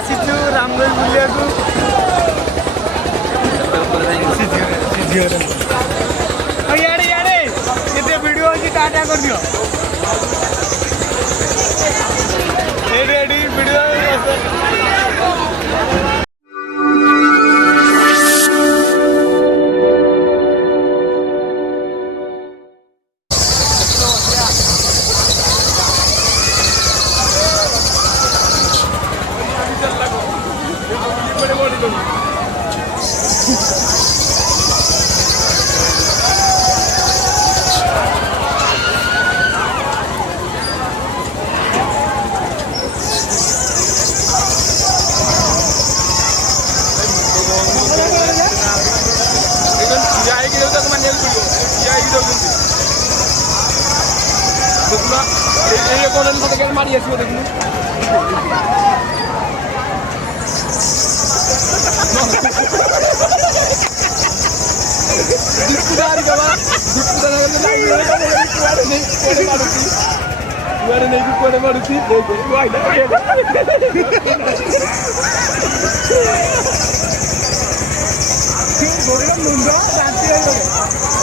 आसीचु रामगढ़ बुलिया को याडे याडे केते वीडियो अछि टाटा कर दियो एडी एडी वीडियो मारी आसो देखुन दिपुदारी बाबा दिपुदारी कुआडे नहीं कोडे मारुती कुआडे नहीं कि कोडे मारुती देखो वाइडा क्यों गोरे मुंडा राती आइलो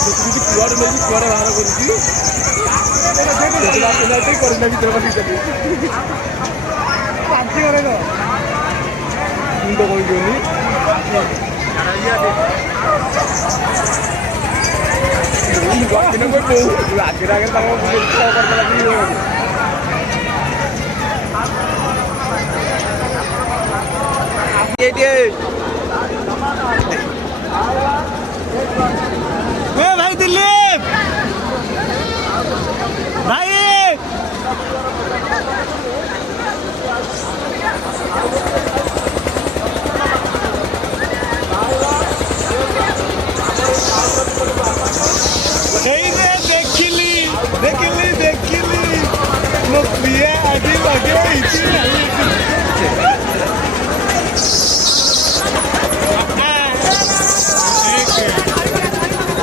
देखि कुआडे नहीं कि कुआडे बाहर करती देखला पेनाल्टी करना की तरफ नहीं चली पांची करेगा मुंडो कोई जोनी ini gue tuh akhir-akhir kamu bikin cover lagi dia भाई दिलीप भाई देखिली मो प्रिया आदि लगे इति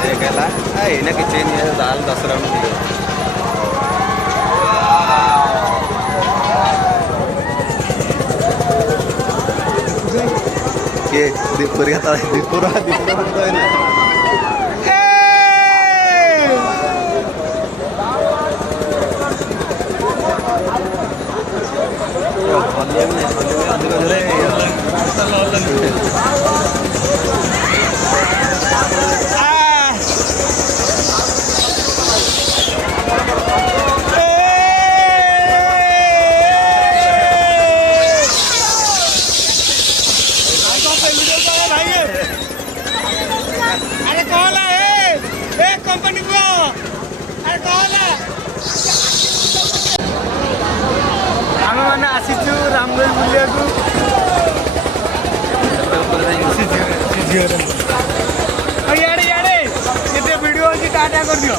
देखला एना के चेन ये दाल 10 राउंड दियो के दीपुर कथा दीपुर तो है अरे कौन है कंपनी को अरे कौन है आम मैंने आसीचु रामगढ़ बुलिया को याडे याडे केते वीडियो अछि टाटा कर दियो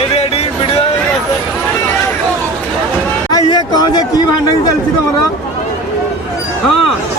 एडी एडी वीडियो ये कौन से की भांडन चलछि तमरो हां